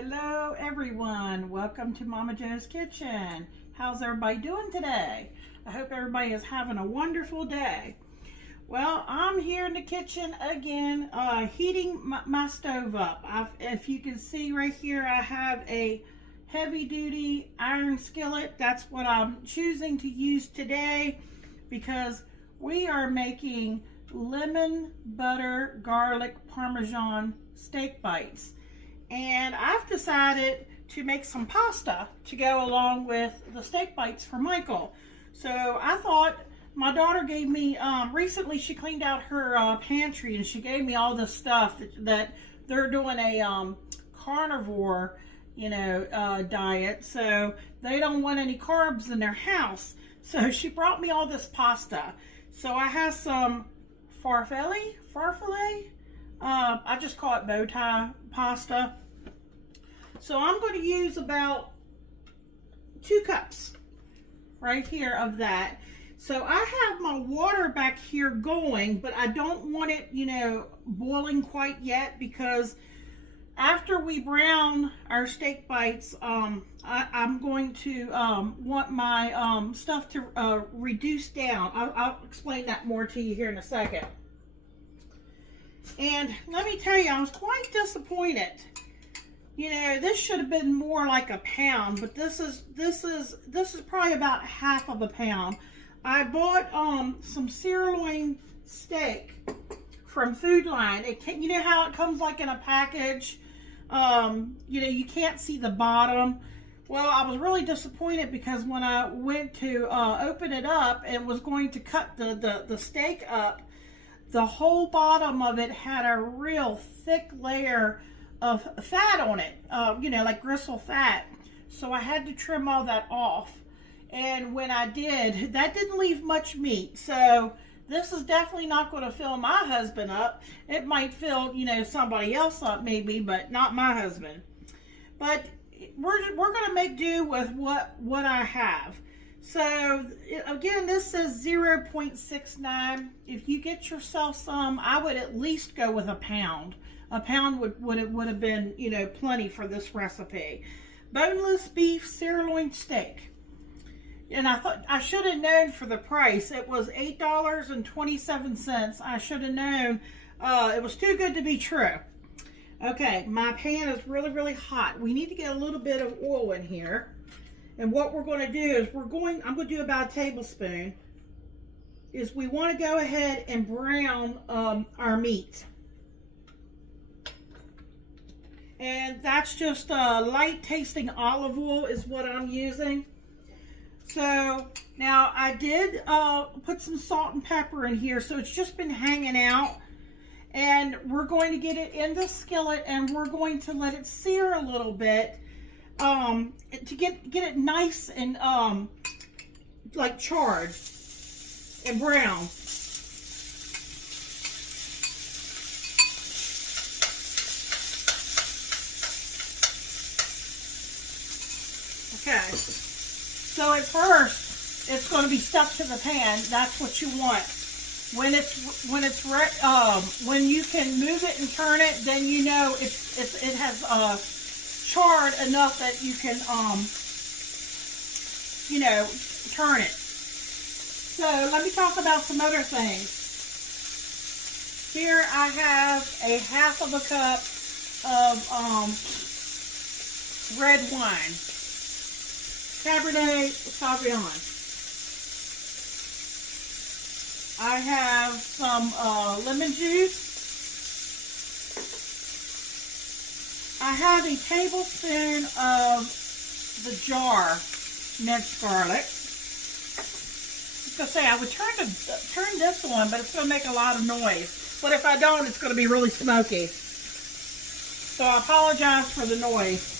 Hello everyone, welcome to Momma Jo's Kitchen. How's everybody doing today? I hope everybody is having a wonderful day. Well, I'm here in the kitchen again, heating my stove up. If you can see right here, I have a heavy duty iron skillet. That's what I'm choosing to use today because we are making lemon butter garlic parmesan steak bites. And I've decided to make some pasta to go along with the steak bites for Michael. So I thought, my daughter gave me, recently she cleaned out her pantry and she gave me all this stuff that they're doing a carnivore, diet. So they don't want any carbs in their house. So she brought me all this pasta. So I have some farfalle. I just call it bow tie pasta. So I'm going to use about 2 cups right here of that. So I have my water back here going, but I don't want it, boiling quite yet because after we brown our steak bites, I'm going to want my stuff to reduce down. I'll explain that more to you here in a second. And let me tell you, I was quite disappointed. This should have been more like a pound, but this is probably about half of a pound. I bought some sirloin steak from Food Line. You know how it comes like in a package? You can't see the bottom. Well, I was really disappointed because when I went to open it up and was going to cut the steak up, the whole bottom of it had a real thick layer of fat on it, like gristle fat. So I had to trim all that off. And when I did, that didn't leave much meat. So this is definitely not going to fill my husband up. It might fill, somebody else up maybe, but not my husband. But we're going to make do with what I have. So again, this says 0.69. If you get yourself some, I would at least go with a pound. A pound would have been, plenty for this recipe. Boneless beef sirloin steak. And I thought I should have known for the price. It was $8.27. I should have known. It was too good to be true. Okay, my pan is really, really hot. We need to get a little bit of oil in here. And what we're going to do is I'm going to do about a tablespoon. Is we want to go ahead and brown our meat. And that's just light tasting olive oil is what I'm using. So now I did put some salt and pepper in here, so it's just been hanging out. And we're going to get it in the skillet and we're going to let it sear a little bit to get it nice and like charred and brown. Okay, so at first it's going to be stuck to the pan. That's what you want. When you can move it and turn it, then it has charred enough that you can turn it. So let me talk about some other things. Here I have a half of a cup of red wine. Cabernet Sauvignon. I have some lemon juice. I have a tablespoon of the jar minced garlic. I was going to say I would turn this on, but it's going to make a lot of noise. But if I don't, it's going to be really smoky. So I apologize for the noise.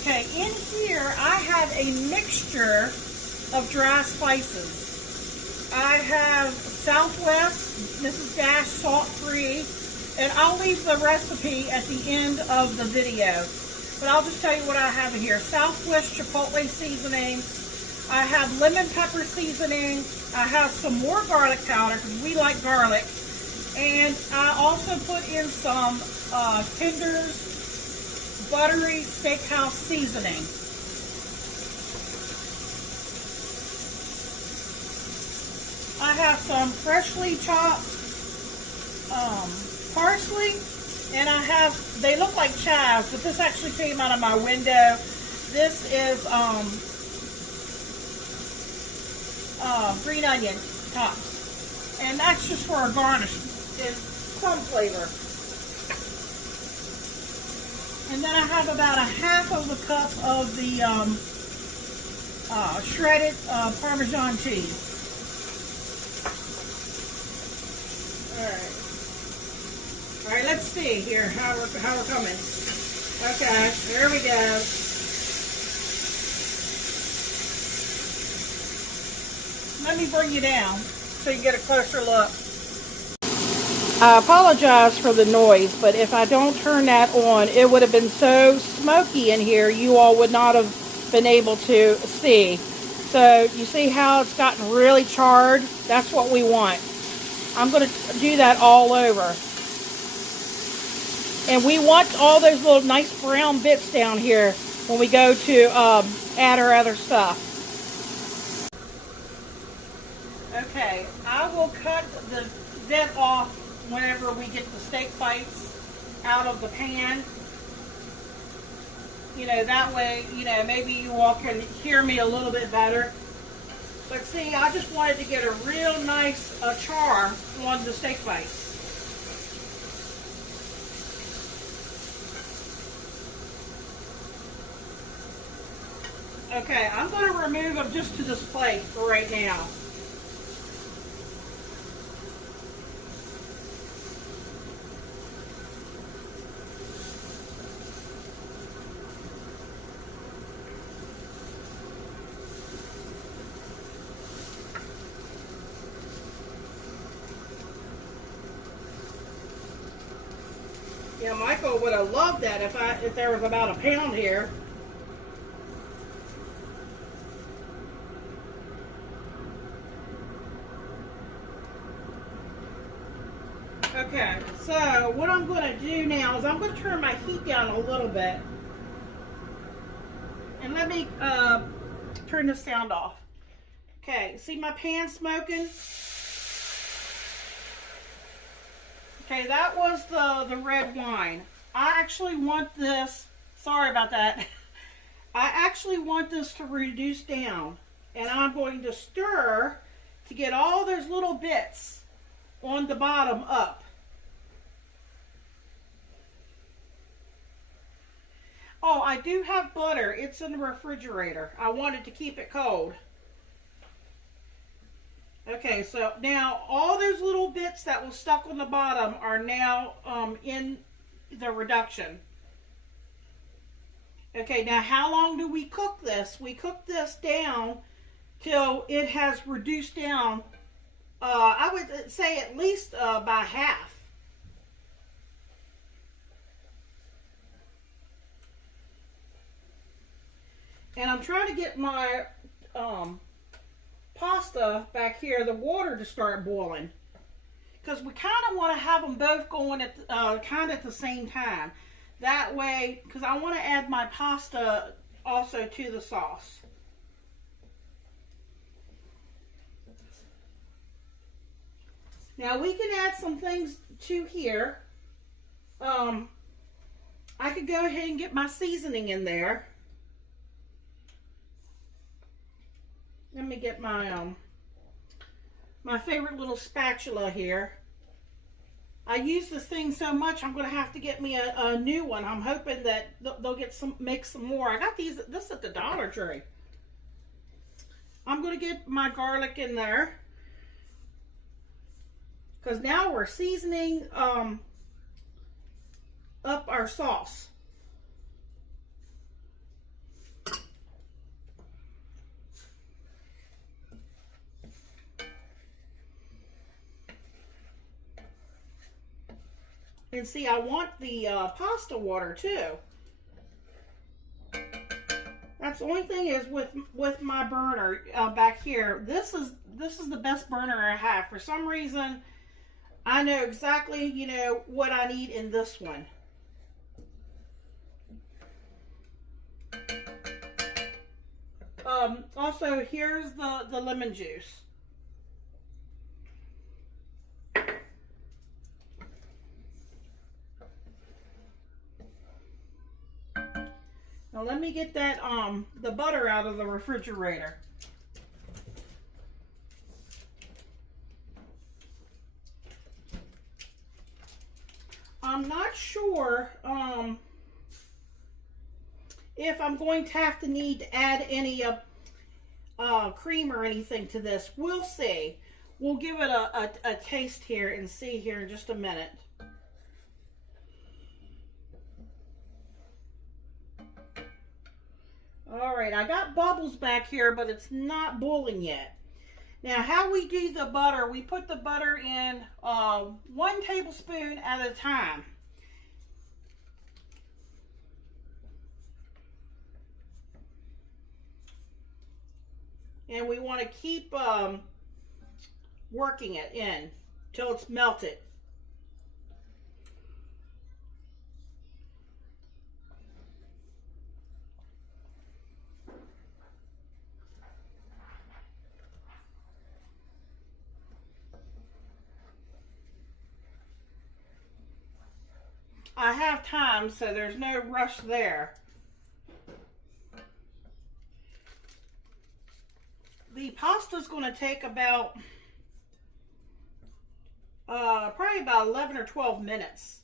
Okay, in here I have a mixture of dry spices. I have Southwest, Mrs. Dash salt-free, and I'll leave the recipe at the end of the video. But I'll just tell you what I have in here. Southwest chipotle seasoning. I have lemon pepper seasoning. I have some more garlic powder because we like garlic. And I also put in some Kinder's buttery steakhouse seasoning. I have some freshly chopped parsley, and I have, they look like chives, but this actually came out of my window. This is green onion tops, and that's just for a garnish and some flavor. And then I have about a half of a cup of the shredded Parmesan cheese. All right, let's see here how we're coming. Okay, there we go. Let me bring you down so you get a closer look. I apologize for the noise, but if I don't turn that on, it would have been so smoky in here, you all would not have been able to see. So you see how it's gotten really charred? That's what we want. I'm going to do that all over. And we want all those little nice brown bits down here when we go to add our other stuff. Okay, I will cut the vent off whenever we get the steak bites out of the pan. You know, that way, you know, maybe you all can hear me a little bit better. But see, I just wanted to get a real nice char on the steak bites. Okay, I'm going to remove them just to this plate for right now. Yeah, Michael would have loved that if there was about a pound here. Okay, so what I'm going to do now is I'm going to turn my heat down a little bit. And let me turn the sound off. Okay, see my pan smoking? Okay, that was the red wine. I actually want this, sorry about that. I actually want this to reduce down. And I'm going to stir to get all those little bits on the bottom up. Oh, I do have butter. It's in the refrigerator. I wanted to keep it cold. Okay, so now all those little bits that were stuck on the bottom are now in the reduction. Okay, now how long do we cook this? We cook this down till it has reduced down, I would say at least by half. And I'm trying to get my pasta back here, the water to start boiling, because we kind of want to have them both going at kind of at the same time. That way, because I want to add my pasta also to the sauce. Now we can add some things to here. I could go ahead and get my seasoning in there. Let me get my my favorite little spatula here. I use this thing so much, I'm going to have to get me a new one. I'm hoping that they'll make some more. I got this at the Dollar Tree. I'm going to get my garlic in there, because now we're seasoning up our sauce. And see, I want the pasta water too. That's the only thing is with my burner back here. This is the best burner I have. For some reason, I know exactly, you know, what I need in this one. Also, here's the lemon juice. Now let me get that the butter out of the refrigerator. I'm not sure if I'm going to have to need to add any cream or anything to this. We'll see. We'll give it a taste here and see here in just a minute. All right, I got bubbles back here, but it's not boiling yet. Now, how we do the butter, we put the butter in 1 tablespoon at a time. And we want to keep working it in till it's melted. I have time, so there's no rush there. The pasta's going to take about probably about 11 or 12 minutes.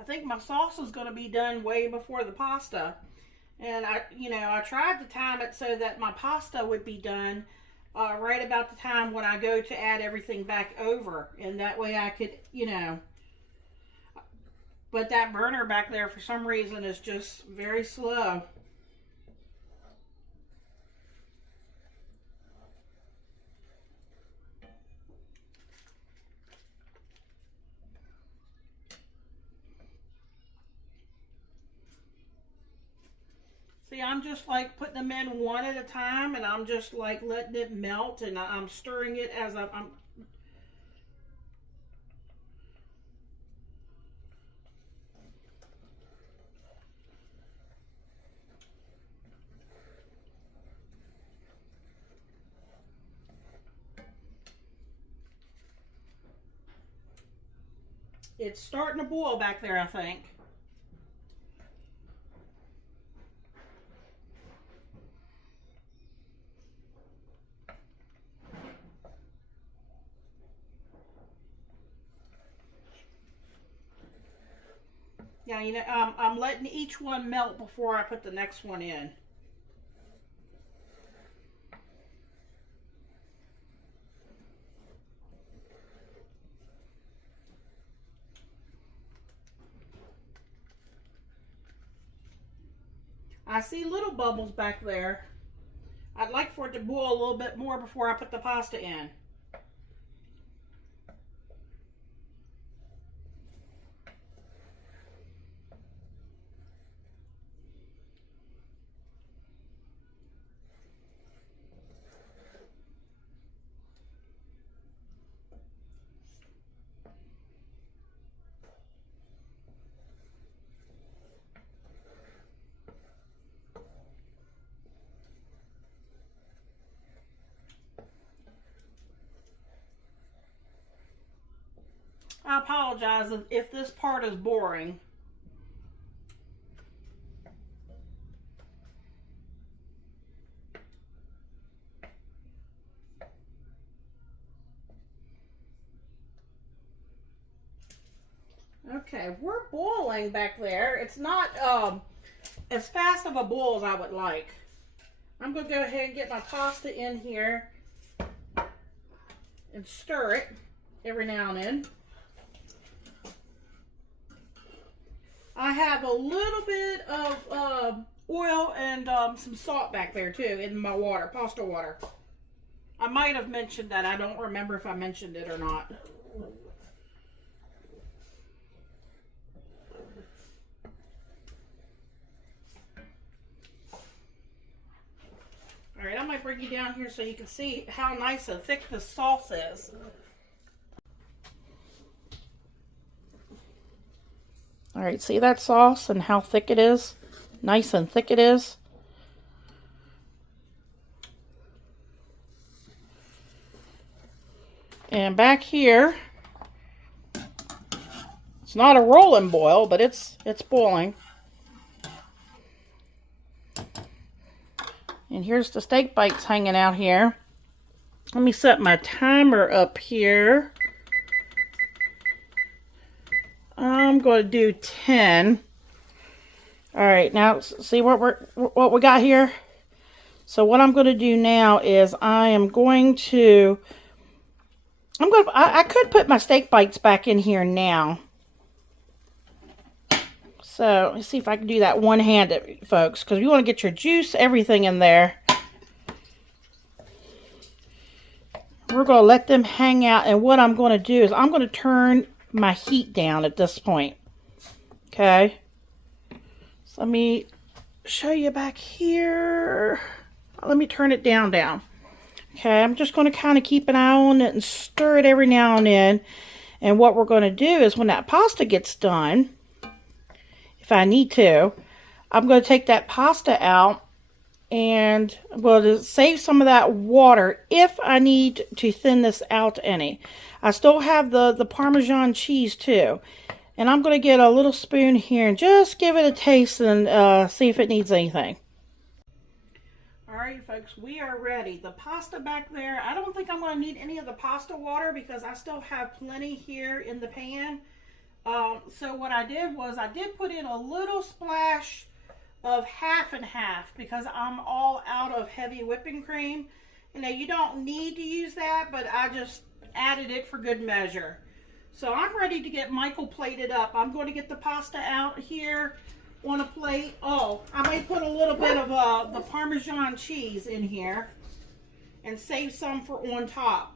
I think my sauce is going to be done way before the pasta. And I tried to time it so that my pasta would be done right about the time when I go to add everything back over. And that way I could, but that burner back there for some reason is just very slow. See, I'm just like putting them in one at a time, and I'm just like letting it melt, and I'm stirring it as I'm it's starting to boil back there, I think. Yeah, I'm letting each one melt before I put the next one in. I see little bubbles back there. I'd like for it to boil a little bit more before I put the pasta in. I apologize if this part is boring. Okay, we're boiling back there. It's not as fast of a boil as I would like. I'm going to go ahead and get my pasta in here and stir it. every now and then. I have a little bit of oil and some salt back there too in my water, pasta water. I might have mentioned that. I don't remember if I mentioned it or not. All right, I might bring you down here so you can see how nice and thick the sauce is. All right, see that sauce and how thick it is? Nice and thick it is. And back here, it's not a rolling boil, but it's boiling. And here's the steak bites hanging out here. Let me set my timer up here. I'm going to do 10. All right, now see what we got here. So what I'm going to do now is I could put my steak bites back in here now. So let's see if I can do that one-handed, folks, because you want to get your juice, everything in there. We're going to let them hang out, and what I'm going to do is I'm going to turn my heat down at this point. Okay. So let me show you back here. Let me turn it down. Okay, I'm just going to kind of keep an eye on it and stir it every now and then. And what we're going to do is when that pasta gets done, if I need to, I'm going to take that pasta out and we'll save some of that water if I need to thin this out any. I still have the Parmesan cheese too. And I'm going to get a little spoon here and just give it a taste and see if it needs anything. Alright folks, we are ready. The pasta back there, I don't think I'm going to need any of the pasta water because I still have plenty here in the pan. So what I did was I did put in a little splash of half and half because I'm all out of heavy whipping cream. You know, you don't need to use that, but I just added it for good measure. So I'm ready to get Michael plated up. I'm going to get the pasta out here on a plate. Oh, I may put a little bit of the Parmesan cheese in here and save some for on top.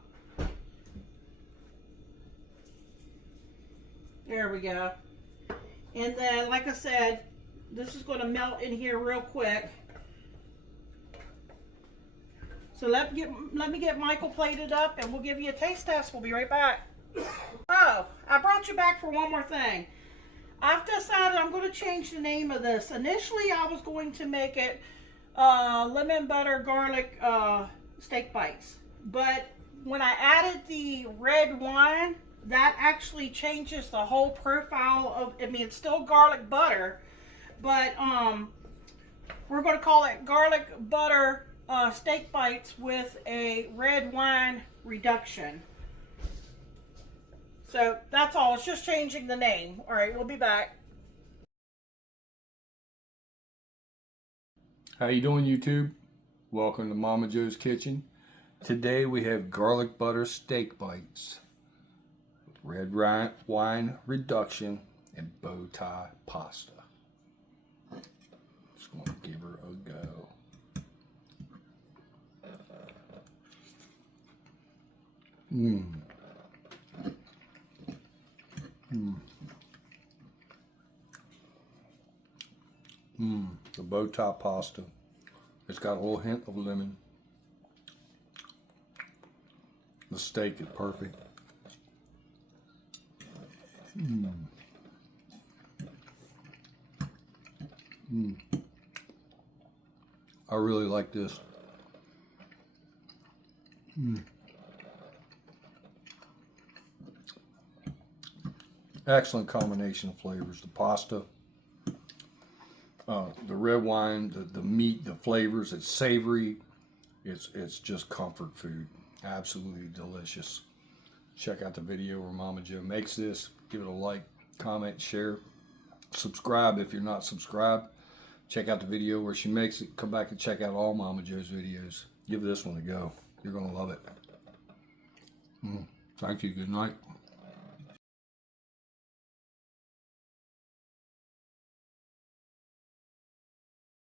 There we go. And then, like I said, this is going to melt in here real quick. So let me get Michael plated up and we'll give you a taste test. We'll be right back. Oh, I brought you back for one more thing. I've decided I'm going to change the name of this. Initially, I was going to make it lemon butter garlic steak bites. But when I added the red wine, that actually changes the whole profile of, I mean, it's still garlic butter, but we're going to call it garlic butter steak bites with a red wine reduction. So that's all. It's just changing the name. All right, we'll be back. How you doing, YouTube? Welcome to Momma Jo's Kitchen. Today we have garlic butter steak bites with red wine reduction and bow tie pasta. Just going to give her a go. The bow tie pasta. It's got a little hint of lemon. The steak is perfect. I really like this. Excellent combination of flavors. The pasta, the red wine, the meat, the flavors. It's savory. It's just comfort food. Absolutely delicious. Check out the video where Momma Jo makes this. Give it a like, comment, share, subscribe if you're not subscribed. Check out the video where she makes it. Come back and check out all Momma Jo's videos. Give this one a go. You're gonna love it. Thank you. Good night.